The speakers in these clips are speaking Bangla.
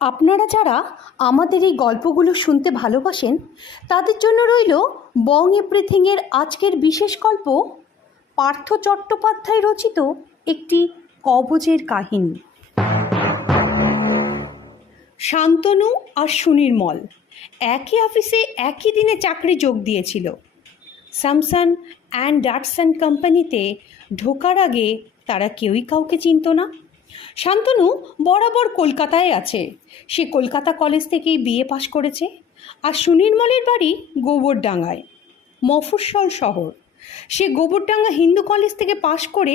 আপনারা যারা আমাদের এই গল্পগুলো শুনতে ভালোবাসেন তাদের জন্য রইল বং এভরিথিংয়ের আজকের বিশেষ গল্প, পার্থ চট্টোপাধ্যায় রচিত একটি কবজের কাহিনী। শান্তনু আর সুনির্মল একই অফিসে একই দিনে চাকরি যোগ দিয়েছিল। স্যামসাং অ্যান্ড ডাটসন কোম্পানিতে ঢোকার আগে তারা কেউই কাউকে চিনত না। শান্তনু বরাবর কলকাতায় আছে, সে কলকাতা কলেজ থেকেই বিএ পাশ করেছে। আর সুনির্মলের বাড়ি গোবরডাঙ্গায়, মফস্বল শহর। সে গোবরডাঙ্গা হিন্দু কলেজ থেকে পাশ করে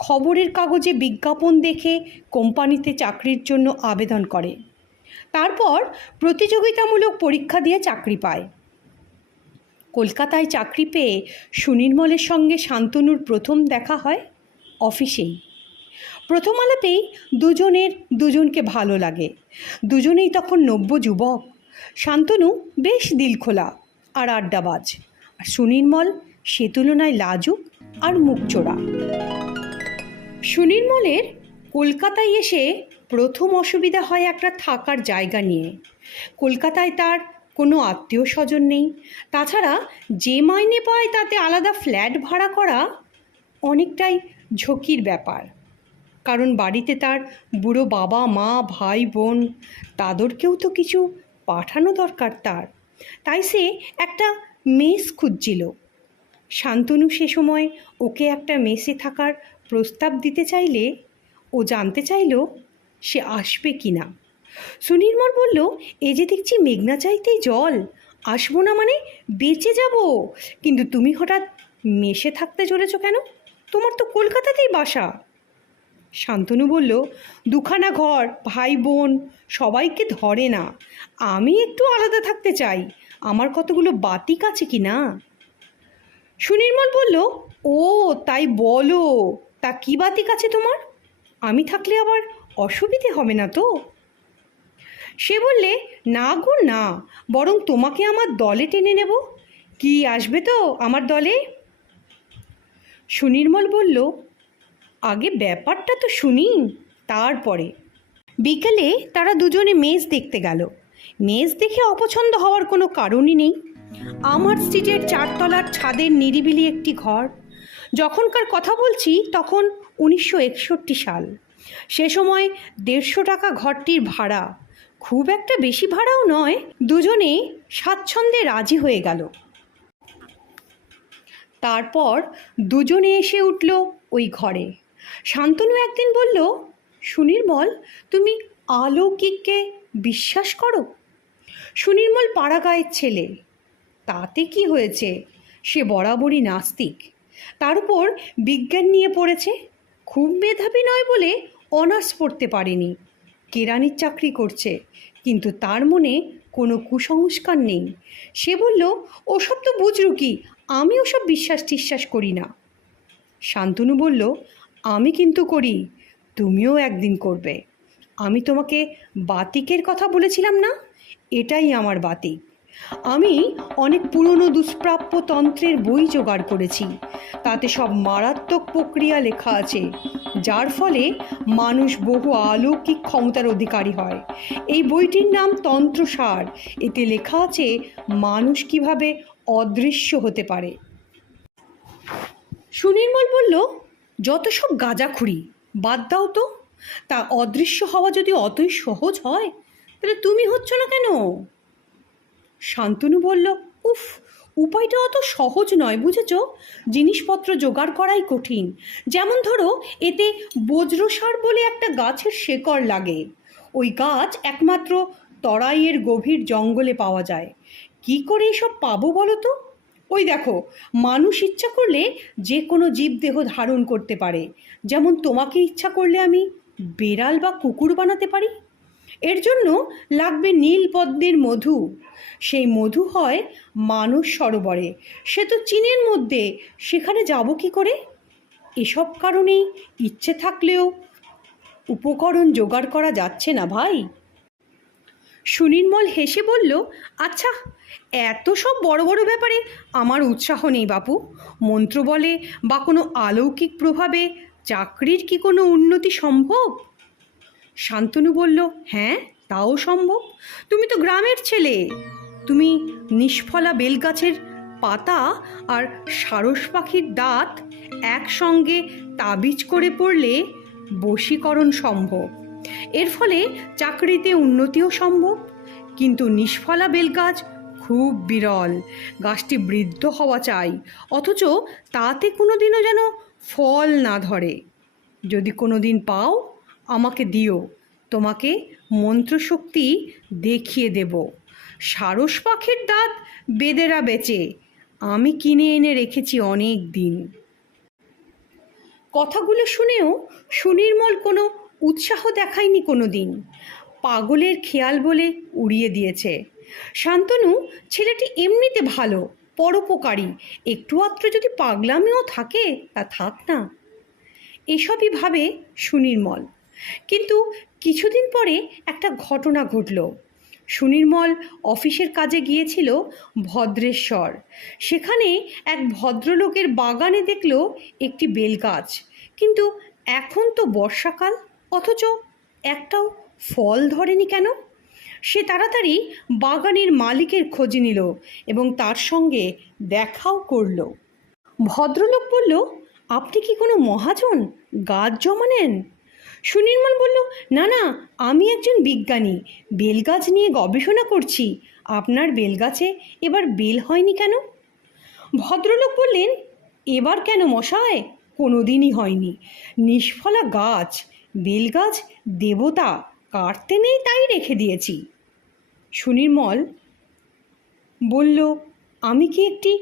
খবরের কাগজে বিজ্ঞাপন দেখে কোম্পানিতে চাকরির জন্য আবেদন করে। তারপর প্রতিযোগিতামূলক পরীক্ষা দিয়ে চাকরি পায়। কলকাতায় চাকরি পেয়ে সুনির্মলের সঙ্গে শান্তনুর প্রথম দেখা হয় অফিসেই। প্রথম আলাপেই দুজনকে ভালো লাগে। দুজনেই তখন নব্য যুবক। শান্তনু বেশ দিলখোলা আর আড্ডাবাজ, আর সুনির্মল সে তুলনায় লাজুক আর মুখচোরা। সুনির্মলের কলকাতায় এসে প্রথম অসুবিধা হয় একটা থাকার জায়গা নিয়ে। কলকাতায় তার কোনো আত্মীয় স্বজন নেই। তাছাড়া যে মাইনে পায় তাতে আলাদা ফ্ল্যাট ভাড়া করা অনেকটাই ঝুঁকির ব্যাপার। কারণ বাড়িতে তার বুড়ো বাবা মা ভাই বোন, তাদেরকেও তো কিছু পাঠানো দরকার তার। তাই সে একটা মেস খুঁজছিল। শান্তনু সে সময় ওকে একটা মেসে থাকার প্রস্তাব দিতে চাইলে ও জানতে চাইল সে আসবে কি না। সুনির্মল বলল, এ যে দেখছি মেঘনা চাইতেই জল, আসবো না মানে বেঁচে যাব। কিন্তু তুমি হঠাৎ মেসে থাকতে চলেছ কেন? তোমার তো কলকাতাতেই বাসা। শান্তনু বলল, দুখানা ঘর, ভাই বোন সবাইকে ধরে না। আমি একটু আলাদা থাকতে চাই। আমার কতগুলো বাতিক আছে কি না। সুনির্মল বলল, ও তাই বলো, তা কি বাতিক আছে তোমার? আমি থাকলে আবার অসুবিধে হবে না তো? সে বললে, না গো না, বরং তোমাকে আমার দলে টেনে নেব। কি আসবে তো আমার দলে? সুনির্মল বলল, আগে ব্যাপারটা তো শুনি, তারপরে। বিকেলে তারা দুজনে মেস দেখতে গেল। মেস দেখে অপছন্দ হওয়ার কোনো কারণই নেই। আমার স্ট্রিটের 4 তলার ছাদের নিরিবিলি একটি ঘর। যখনকার কথা বলছি তখন 1961 সাল। সে সময় 150 টাকা ঘরটির ভাড়া, খুব একটা বেশি ভাড়াও নয়। দুজনে স্বাচ্ছন্দ্যে রাজি হয়ে গেল। তারপর দুজনে এসে উঠল ওই ঘরে। শান্তনু একদিন বলল, সুনির্মল, তুমি অলৌকিককে বিশ্বাস করো? সুনির্মল পাড়াগাঁয়ের ছেলে, তাতে কি হয়েছে? সে বরাবরই নাস্তিক। তার উপর বিজ্ঞান নিয়ে পড়েছে। খুব মেধাবী নয় বলে অনার্স পড়তে পারেনি। কেরানির চাকরি করছে, কিন্তু তার মনে কোনো কুসংস্কার নেই। সে বলল, ওসব তো বুঝরুকি, আমি ওসব বিশ্বাস করি না। শান্তনু বলল, আমি কিন্তু করি, তুমিও একদিন করবে। আমি তোমাকে বাতিকের কথা বলেছিলাম না? এটাই আমার বাতিক। আমি অনেক পুরনো দুষ্প্রাপ্য তন্ত্রের বই জোগাড় করেছি। তাতে সব মারাত্মক প্রক্রিয়া লেখা আছে, যার ফলে মানুষ বহু অলৌকিক ক্ষমতার অধিকারী হয়। এই বইটির নাম তন্ত্রসার। এতে লেখা আছে মানুষ কিভাবে অদৃশ্য হতে পারে। সুনির্মল বলল, যত সব গাঁজাখুরি বাদ দাও তো। তা অদৃশ্য হওয়া যদি অতই সহজ হয়, তাহলে তুমি হচ্ছ না কেন? শান্তনু বলল, উফ, উপায়টা অত সহজ নয়, বুঝেছ? জিনিসপত্র জোগাড় করাই কঠিন। যেমন ধরো, এতে বজ্রসার বলে একটা গাছের শেকড় লাগে। ওই গাছ একমাত্র তরাইয়ের গভীর জঙ্গলে পাওয়া যায়। কি করে এসব পাবো বলো তো? ওই দেখো, মানুষ ইচ্ছা করলে যে কোনো জীবদেহ ধারণ করতে পারে। যেমন তোমাকে ইচ্ছা করলে আমি বেড়াল বা কুকুর বানাতে পারি। এর জন্য লাগবে নীল পদ্মের মধু। সেই মধু হয় মানস সরোবরে, সে তো চীনের মধ্যে, সেখানে যাব কি করে? এসব কারণেই ইচ্ছে থাকলেও উপকরণ জোগাড় করা যাচ্ছে না ভাই। সুনির্মল হেসে বলল, আচ্ছা, এত সব বড় বড় ব্যাপারে আমার উৎসাহ নেই বাপু। মন্ত্র বলে বা কোনো অলৌকিক প্রভাবে চাকরির কি কোনো উন্নতি সম্ভব? শান্তনু বলল, হ্যাঁ, তাও সম্ভব। তুমি তো গ্রামের ছেলে। তুমি নিষ্ফলা বেলগাছের পাতা আর সারস পাখির দাঁত একসঙ্গে তাবিজ করে পড়লে বশীকরণ সম্ভব। এর ফলে চাকরিতে উন্নতিও সম্ভব। কিন্তু নিষ্ফলা বেলগাছ খুব বিরল। গাছটি বৃদ্ধ হওয়া চাই, অথচ তাতে কোনোদিনও যেন ফল না ধরে। যদি কোনো দিন পাও আমাকে দিও, তোমাকে মন্ত্রশক্তি দেখিয়ে দেব। সারস পাখির দাঁত বেদেরা বেচে, আমি কিনে এনে রেখেছি অনেক দিন। কথাগুলো শুনেও সুনির্মল কোনো উৎসাহ দেখায়নি কোনো দিন। পাগলের খেয়াল বলে উড়িয়ে দিয়েছে। শান্তনু ছেলেটি এমনিতে ভালো, পরোপকারী, একটু আধটু যদি পাগলামিও থাকে তা থাক না, এসবই ভাবে সুনির্মল। কিন্তু কিছুদিন পরে একটা ঘটনা ঘটল। সুনির্মল অফিসের কাজে গিয়েছিল ভদ্রেশ্বর। সেখানে এক ভদ্রলোকের বাগানে দেখল একটি বেলগাছ। কিন্তু এখন তো বর্ষাকাল, অথচ একটাও ফল ধরেনি কেন? সে তাড়াতাড়ি বাগানের মালিকের খোঁজ নিল এবং তার সঙ্গে দেখাও করল। ভদ্রলোক বলল, আপনি কি কোনো মহাজন, গাছ জমা নেন? সুনির্মল বলল, না না, আমি একজন বিজ্ঞানী, বেলগাছ নিয়ে গবেষণা করছি। আপনার বেলগাছে এবার বেল হয়নি কেন? ভদ্রলোক বললেন, এবার কেন মশায়, কোনো দিনই হয়নি। নিষ্ফলা গাছ, বেলগাছ দেবতা, কাটতে নেই তাই রেখে দিয়েছি। সুনির্মল বলল, আমি কি একটি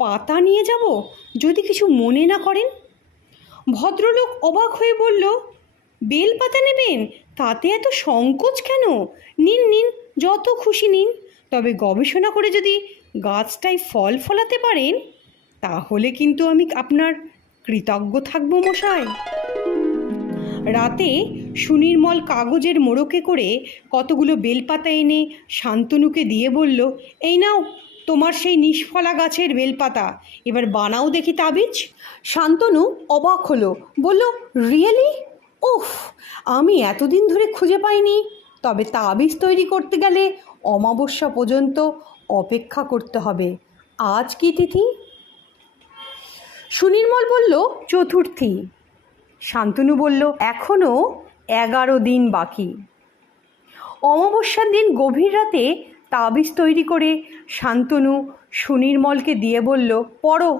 পাতা নিয়ে যাব, যদি কিছু মনে না করেন? ভদ্রলোক অবাক হয়ে বলল, বেল পাতা নেবেন? তাতে এত সংকোচ কেন? নিন নিন, যত খুশি নিন। তবে গবেষণা করে যদি গাছটায় ফল ফলাতে পারেন তাহলে কিন্তু আমি আপনার কৃতজ্ঞ থাকব মশাই। রাতে সুনির্মল কাগজের মোড়কে করে কতগুলো বেলপাতা এনে শান্তনুকে দিয়ে বলল, এই নাও তোমার সেই নিষ্ফলা গাছের বেলপাতা, এবার বানাও দেখি তাবিজ। শান্তনু অবাক হলো, বলল, রিয়েলি? ওফ, আমি এতদিন ধরে খুঁজে পাইনি। তবে তাবিজ তৈরি করতে গেলে অমাবস্যা পর্যন্ত অপেক্ষা করতে হবে। আজ কি তিথি? সুনির্মল বলল, চতুর্থী। শান্তনু বলল, এখনও 11 দিন বাকি। অমাবস্যার দিন গভীর রাতে তাবিজ তৈরি করে শান্তনু সুনির্মলকে দিয়ে বলল, পড়ো।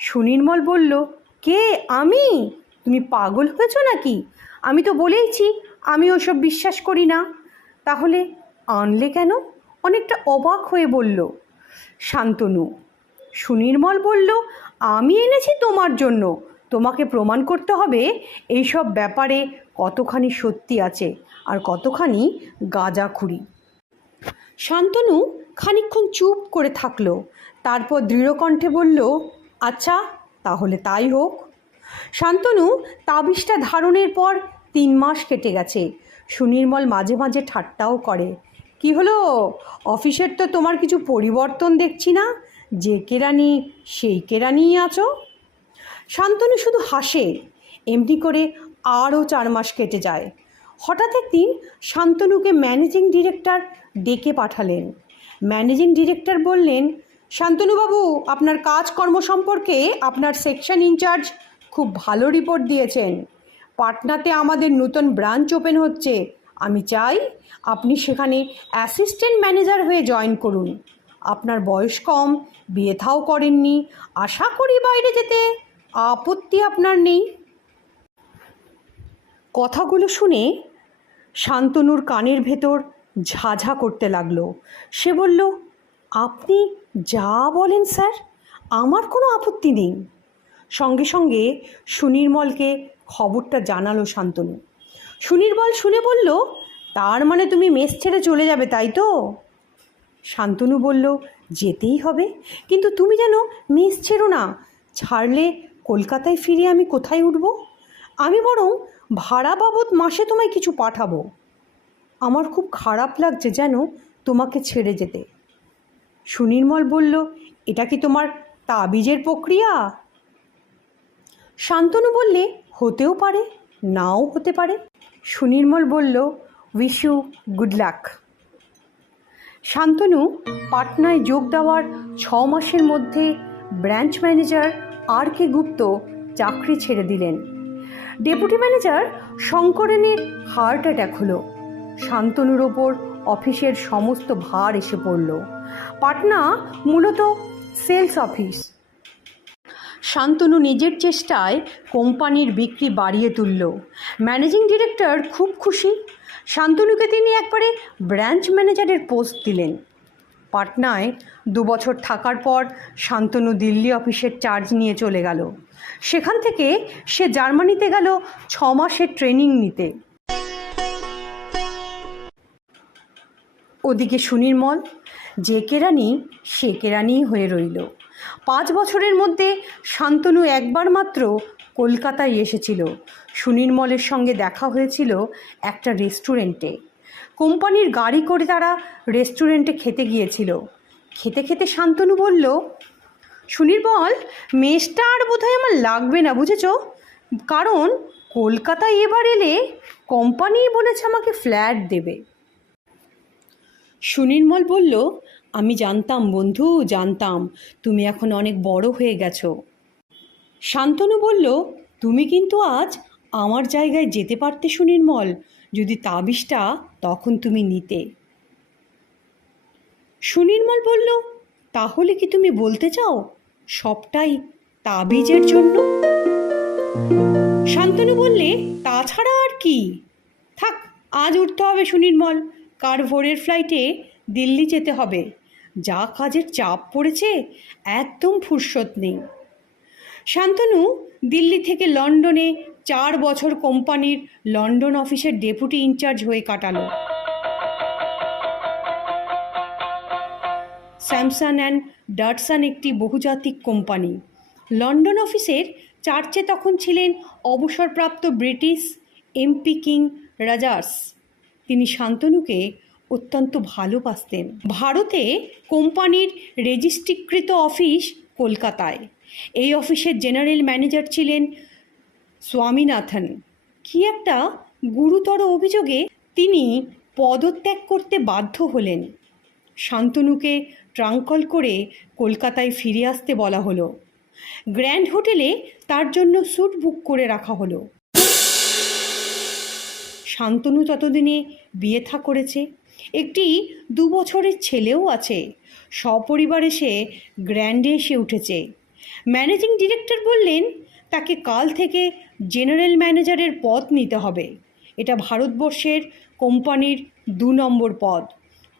সুনির্মল বলল, কে, আমি? তুমি পাগল হয়েছ নাকি? আমি তো বলেইছি আমি ওসব বিশ্বাস করি না। তাহলে আনলে কেন? অনেকটা অবাক হয়ে বলল শান্তনু। সুনির্মল বলল, আমি এনেছি তোমার জন্য। তোমাকে প্রমাণ করতে হবে এইসব ব্যাপারে কতখানি সত্যি আছে আর কতখানি গাঁজাখুরি। শান্তনু খানিকক্ষণ চুপ করে থাকলো, তারপর দৃঢ়কণ্ঠে বলল, আচ্ছা তাহলে তাই হোক। শান্তনু তাবিজটা ধারণের পর 3 মাস কেটে গেছে। সুনির্মল মাঝে মাঝে ঠাট্টাও করে, কি হলো, অফিসের তো তোমার কিছু পরিবর্তন দেখছি না, যে কেরানি সেই কেরানিই আছো। শান্তনু শুধু হাসে। এমনি করে আরও 4 মাস কেটে যায়। হঠাৎ একদিন শান্তনুকে ম্যানেজিং ডিরেক্টর ডেকে পাঠালেন। ম্যানেজিং ডিরেক্টর বললেন, শান্তনুবাবু, আপনার কাজকর্ম সম্পর্কে আপনার সেকশন ইনচার্জ খুব ভালো রিপোর্ট দিয়েছেন। পাটনাতে আমাদের নতুন ব্রাঞ্চ ওপেন হচ্ছে। আমি চাই আপনি সেখানে অ্যাসিস্ট্যান্ট ম্যানেজার হয়ে জয়েন করুন। আপনার বয়স কম, বিয়ে থাও করেননি, আশা করি বাইরে যেতে আপত্তি আপনার নেই। কথাগুলো শুনে শান্তনুর কানের ভেতর ঝাঝা করতে লাগলো। সে বলল, আপনি যা বলেন স্যার, আমার কোনো আপত্তি নেই। সঙ্গে সঙ্গে সুনির্মলকে খবরটা জানালো শান্তনু। সুনির্মল শুনে বলল, তার মানে তুমি মেস ছেড়ে চলে যাবে, তাই তো? শান্তনু বলল, যেতেই হবে, কিন্তু তুমি যেন মেস ছেড়ো না। ছাড়লে কলকাতায় ফিরে আমি কোথায় উঠব? আমি বরং ভাড়া বাবদ মাসে তোমায় কিছু পাঠাবো। আমার খুব খারাপ লাগছে যেন তোমাকে ছেড়ে যেতে। সুনির্মল বলল, এটা কি তোমার তাবিজের প্রক্রিয়া? শান্তনু বললে, হতেও পারে, নাও হতে পারে। সুনির্মল বলল, wish you good luck. Shantanu পাটনায় যোগ দেওয়ার 6 মাসের মধ্যে ব্রাঞ্চ ম্যানেজার আর কে গুপ্ত চাকরি ছেড়ে দিলেন। ডেপুটি ম্যানেজার শঙ্করনের হার্ট অ্যাটাক হলো। শান্তনুর ওপর অফিসের সমস্ত ভার এসে পড়ল। পাটনা মূলত সেলস অফিস। শান্তনু নিজের চেষ্টায় কোম্পানির বিক্রি বাড়িয়ে তুলল। ম্যানেজিং ডিরেক্টর খুব খুশি। শান্তনুকে তিনি একবারে ব্রাঞ্চ ম্যানেজারের পোস্ট দিলেন। পাটনায় 2 বছর থাকার পর শান্তনু দিল্লি অফিসের চার্জ নিয়ে চলে গেল। সেখান থেকে সে জার্মানিতে গেল 6 মাসের ট্রেনিং নিতে। ওদিকে সুনির্মল যে কেরানি সে কেরানিই হয়ে রইল। 5 বছরের মধ্যে শান্তনু একবার মাত্র কলকাতায় এসেছিল। সুনির্মলের সঙ্গে দেখা হয়েছিল একটা রেস্টুরেন্টে। কোম্পানির গাড়ি করে তারা রেস্টুরেন্টে খেতে গিয়েছিল। খেতে খেতে শান্তনু বলল, সুনির্মল, মেসটা আর বোধহয় আমার লাগবে না, বুঝেছ? কারণ কলকাতায় এবার এলে কোম্পানি বলেছে আমাকে ফ্ল্যাট দেবে। সুনির্মল বলল, আমি জানতাম বন্ধু, জানতাম তুমি এখন অনেক বড় হয়ে গেছো। শান্তনু বলল, তুমি কিন্তু আজ আমার জায়গায় যেতে পারতে সুনির্মল, যদি তাবিজটা তখন তুমি নিতে। সুনির্মল বলল, তাহলে কি তুমি বলতে চাও সবটাই তাবিজের জন্য? শান্তনু বললে, তাছাড়া আর কি। থাক, আজ উঠতে হবে সুনির্মল, কার ভোরের ফ্লাইটে দিল্লি যেতে হবে। যা কাজের চাপ পড়েছে, একদম ফুরসত নেই। শান্তনু দিল্লি থেকে লন্ডনে 4 বছর কোম্পানির লন্ডন অফিসের ডেপুটি ইনচার্জ হয়ে কাটালো। স্যামসাং অ্যান্ড ডাটসন একটি বহুজাতিক কোম্পানি। লন্ডন অফিসের চার্চে তখন ছিলেন অবসরপ্রাপ্ত ব্রিটিশ এমপি কিং রাজার্স। তিনি শান্তনুকে অত্যন্ত ভালোবাসতেন। ভারতে কোম্পানির রেজিস্ট্রিকৃত অফিস কলকাতায়। এই অফিসের জেনারেল ম্যানেজার ছিলেন স্বামীনাথন। কি একটা গুরুতর অভিযোগে তিনি পদত্যাগ করতে বাধ্য হলেন। শান্তনুকে ট্রাঙ্কল করে কলকাতায় ফিরে আসতে বলা হলো। গ্র্যান্ড হোটেলে তার জন্য স্যুট বুক করে রাখা হলো। শান্তনু ততদিনে বিয়ে থা করেছে, একটি 2 বছরের ছেলেও আছে। সপরিবারে সে গ্র্যান্ডে এসে উঠেছে। ম্যানেজিং ডিরেক্টর বললেন, তাকে কাল থেকে জেনারেল ম্যানেজারের পদ নিতে হবে। এটা ভারতবর্ষের কোম্পানির 2 নম্বর পদ।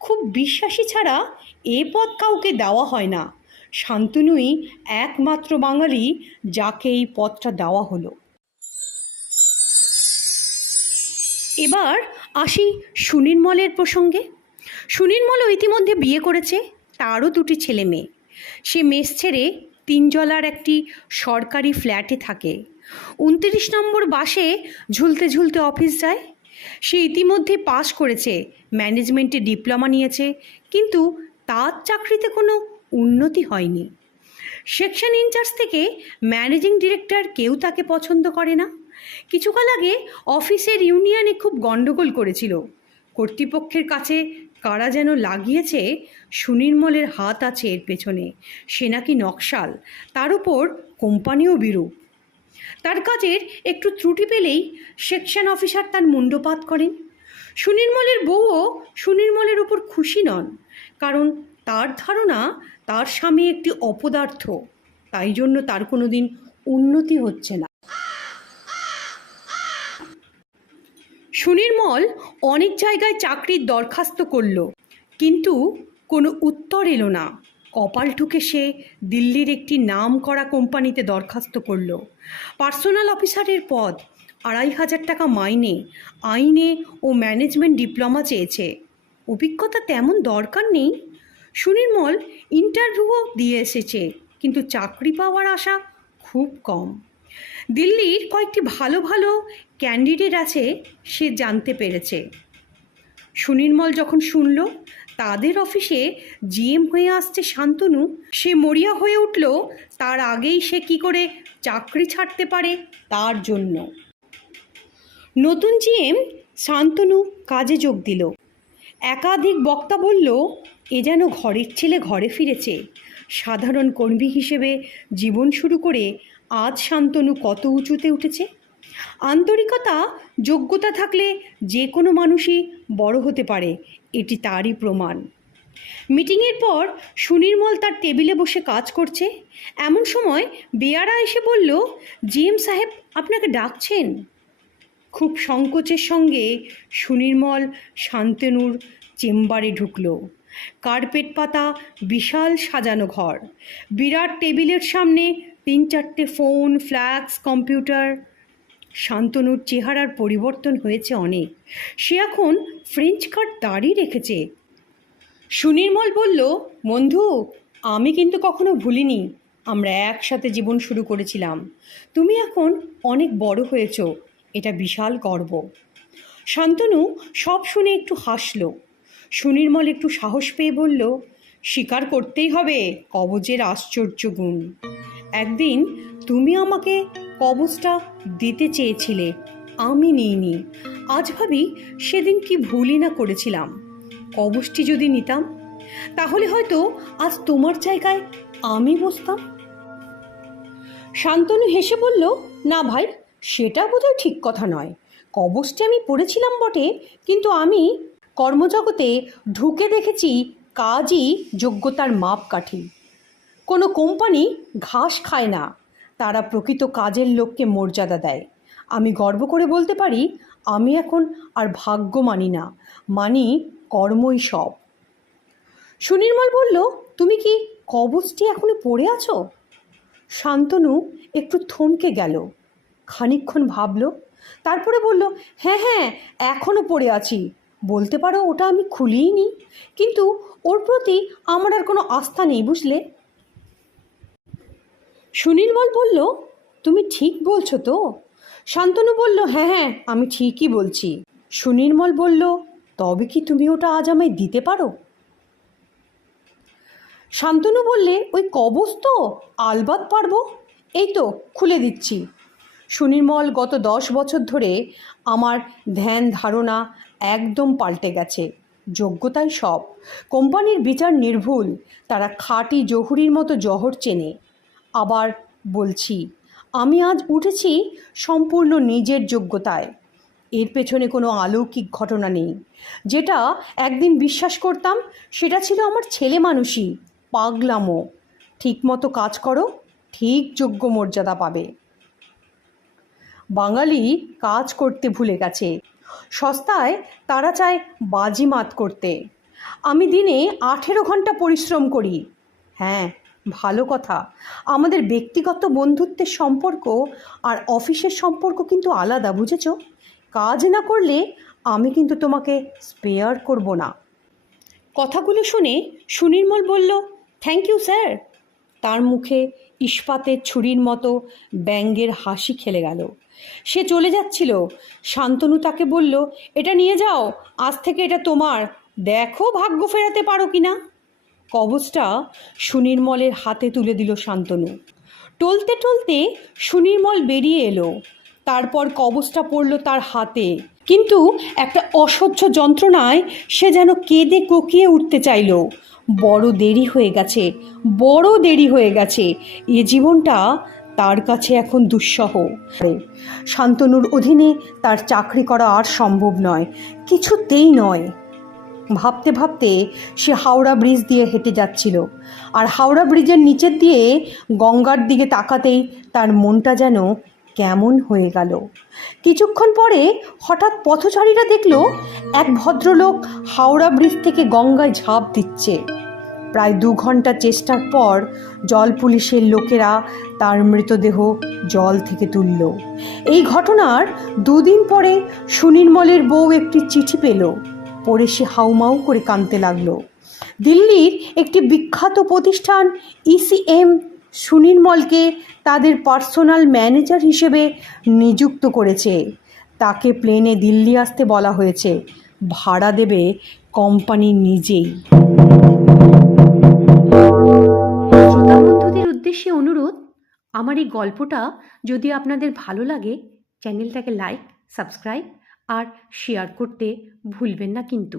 খুব বিশ্বাসী ছাড়া এ পদ কাউকে দেওয়া হয় না। শান্তনুই একমাত্র বাঙালি যাকে এই পদটা দেওয়া হলো। এবার আসি সুনির্মলের প্রসঙ্গে। সুনির্মলও ইতিমধ্যে বিয়ে করেছে, তারও 2টি ছেলে মেয়ে। সে মেস ছেড়ে 3 তলার একটি সরকারি ফ্ল্যাটে থাকে। 29 নম্বর বাসে ঝুলতে ঝুলতে অফিস যায়। সে ইতিমধ্যে পাশ করেছে, ম্যানেজমেন্টে ডিপ্লোমা নিয়েছে, কিন্তু তার চাকরিতে কোনো উন্নতি হয়নি। সেকশন ইনচার্জ থেকে ম্যানেজিং ডিরেক্টর কেউ তাকে পছন্দ করে না। কিছুকাল আগে অফিসের ইউনিয়নে খুব গণ্ডগোল করেছিল। কর্তৃপক্ষের কাছে কারা যেন লাগিয়েছে সুনির্মলের হাত আছে এর পেছনে। সে নাকি নকশাল, তার উপর কোম্পানিও বিরূপ। তার কাজের একটু ত্রুটি পেলেই সেকশন অফিসার তার মুণ্ডপাত করেন। সুনির্মলের বউও সুনির্মলের উপর খুশি নন, কারণ তার ধারণা তার স্বামী একটি অপদার্থ, তাই জন্য তার কোনো দিন উন্নতি হচ্ছে না। সুনির্মল অনেক জায়গায় চাকরির দরখাস্ত করল, কিন্তু কোনো উত্তর এলো না। কপাল ঠুকে সে দিল্লির একটি নামকরা কোম্পানিতে দরখাস্ত করল। পার্সোনাল অফিসারের পদ, 2500 টাকা মাইনে, আইনে ও ম্যানেজমেন্ট ডিপ্লোমা চেয়েছে। অভিজ্ঞতা তেমন দরকার নেই। সুনির্মল ইন্টারভিউও দিয়ে এসেছে, কিন্তু চাকরি পাওয়ার আশা খুব কম। দিল্লির কয়েকটি ভালো ভালো ক্যান্ডিডেট আছে সে জানতে পেরেছে। সুনির্মল যখন শুনল তাদের অফিসে জিএম হয়ে আসছে শান্তনু, সে মরিয়া হয়ে উঠল। তার আগেই সে কি করে চাকরি ছাড়তে পারে তার জন্য। নতুন জিএম শান্তনু কাজে যোগ দিল। একাধিক বক্তা বলল, এ যেন ঘরের ছেলে ঘরে ফিরেছে। সাধারণ কর্মী হিসেবে জীবন শুরু করে আজ শান্তনু কত উঁচুতে উঠেছে। আন্তরিকতা, যোগ্যতা থাকলে যে কোনো মানুষই বড় হতে পারে, এটি তারই প্রমাণ। মিটিংয়ের পর সুনির্মল তার টেবিলে বসে কাজ করছে। এমন সময় বেয়ারা এসে বলল, জিএম সাহেব আপনাকে ডাকছেন। খুব সংকোচের সঙ্গে সুনির্মল শান্তনুর চেম্বারে ঢুকল। কার্পেট পাতা বিশাল সাজানো ঘর, বিরাট টেবিলের সামনে 3-4টে ফোন, ফ্ল্যাক্স, কম্পিউটার। শান্তনুর চেহারার পরিবর্তন হয়েছে অনেক। সে এখন ফ্রেঞ্চ কাট দাড়ি রেখেছে। সুনির্মল বলল, বন্ধু, আমি কিন্তু কখনো ভুলিনি আমরা একসাথে জীবন শুরু করেছিলাম। তুমি এখন অনেক বড় হয়েছ, এটা বিশাল গর্ব। শান্তনু সব শুনে একটু হাসল। সুনির্মল একটু সাহস পেয়ে বলল, স্বীকার করতেই হবে কবজের আশ্চর্য গুণ। একদিন তুমি আমাকে কবজটা দিতে চেয়েছিলে, আমি নিইনি। আজ ভাবি সেদিন কি ভুলই না করেছিলাম। কবজটি যদি নিতাম তাহলে হয়তো আজ তোমার জায়গায় আমি বসতাম। শান্তনু হেসে বলল, না ভাই, সেটা বোধহয় ঠিক কথা নয়। কবজটা আমি পড়েছিলাম বটে, কিন্তু আমি কর্মজগতে ঢুকে দেখেছি কাজই যোগ্যতার মাপকাঠি। কোনো কোম্পানি ঘাস খায় না, তারা প্রকৃত কাজের লোককে মর্যাদা দেয়। আমি গর্ব করে বলতে পারি, আমি এখন আর ভাগ্য মানি না, মানি কর্মই সব। সুনির্মল বলল, তুমি কি কবজটি এখনো পড়ে আছো? শান্তনু একটু থমকে গেল, খানিকক্ষণ ভাবল, তারপরে বলল, হ্যাঁ হ্যাঁ, এখনও পড়ে আছি। বলতে পারো ওটা আমি খুলিই নি, কিন্তু ওর প্রতি আমার আর কোনো আস্থা নেই, বুঝলে। সুনির্মল বলল, তুমি ঠিক বলছো তো? শান্তনু বলল, হ্যাঁ হ্যাঁ, আমি ঠিকই বলছি। সুনির্মল বলল, তবে কি তুমি ওটা আজ আমায় দিতে পারো? শান্তনু বললে, ওই কবজ তো, আলবাত পারবো, এই তো খুলে দিচ্ছি। সুনির্মল, গত 10 বছর ধরে আমার ধ্যান ধারণা একদম পাল্টে গেছে। যোগ্যতাই সব। কোম্পানির বিচার নির্ভুল, তারা খাঁটি জহুরির মতো জহর চেনে। আবার বলছি, আমি আজ উঠেছি সম্পূর্ণ নিজের যোগ্যতায়। এর পেছনে কোনো অলৌকিক ঘটনা নেই। যেটা একদিন বিশ্বাস করতাম সেটা ছিল আমার ছেলে মানুষই, পাগলামো। ঠিকমতো কাজ করো, ঠিক যোগ্য মর্যাদা পাবে। বাঙালি কাজ করতে ভুলে গেছে, সস্তায় তারা চায় বাজিমাত করতে। আমি দিনে 18 ঘন্টা পরিশ্রম করি। হ্যাঁ, ভালো কথা, আমাদের ব্যক্তিগত বন্ধুত্বের সম্পর্ক আর অফিসের সম্পর্ক কিন্তু আলাদা, বুঝেছ? কাজ না করলে আমি কিন্তু তোমাকে স্পেয়ার করব না। কথাগুলো শুনে সুনির্মল বলল, থ্যাংক ইউ স্যার। তার মুখে ইস্পাতের ছুরির মতো ব্যঙ্গের হাসি খেলে গেল। সে চলে যাচ্ছিল। শান্তনু তাকে বলল, এটা নিয়ে যাও, আজ থেকে এটা তোমার, দেখো ভাগ্য ফেরাতে পারো কিনা। কবজটা সুনির্মলের হাতে তুলে দিল শান্তনু। টলতে টলতে সুনির্মল বেরিয়ে এলো। তারপর কবজটা পড়ল তার হাতে, কিন্তু একটা অসহ্য যন্ত্রণায় সে যেন কেঁদে কোকিয়ে উঠতে চাইল। বড় দেরি হয়ে গেছে, বড় দেরি হয়ে গেছে। এ জীবনটা তার কাছে এখন দুঃসহ। শান্তনুর অধীনে তার চাকরি করা আর সম্ভব নয়, কিছুতেই নয়। ভাবতে ভাবতে সে হাওড়া ব্রিজ দিয়ে হেঁটে যাচ্ছিল, আর হাওড়া ব্রিজের নিচের দিয়ে গঙ্গার দিকে তাকাতেই তার মনটা যেন কেমন হয়ে গেল। কিছুক্ষণ পরে হঠাৎ পথচারীরা দেখল এক ভদ্রলোক হাওড়া ব্রিজ থেকে গঙ্গায় ঝাঁপ দিচ্ছে। প্রায় 2 ঘন্টা চেষ্টার পর জল পুলিশের লোকেরা তার মৃতদেহ জল থেকে তুলল। এই ঘটনার 2 দিন পরে সুনির্মলের বউ একটি চিঠি পেল। পড়ে সে হাউমাউ করে কাঁদতে লাগলো। দিল্লির একটি বিখ্যাত প্রতিষ্ঠান ECM সুনির্মলকে তাদের পার্সোনাল ম্যানেজার হিসেবে নিযুক্ত করেছে। তাকে প্লেনে দিল্লি আসতে বলা হয়েছে, ভাড়া দেবে কোম্পানি নিজেই। শ্রোতা বন্ধুদের উদ্দেশ্যে অনুরোধ, আমার এই গল্পটা যদি আপনাদের ভালো লাগে, চ্যানেলটাকে লাইক, সাবস্ক্রাইব আর শেয়ার করতে ভুলবেন না কিন্তু।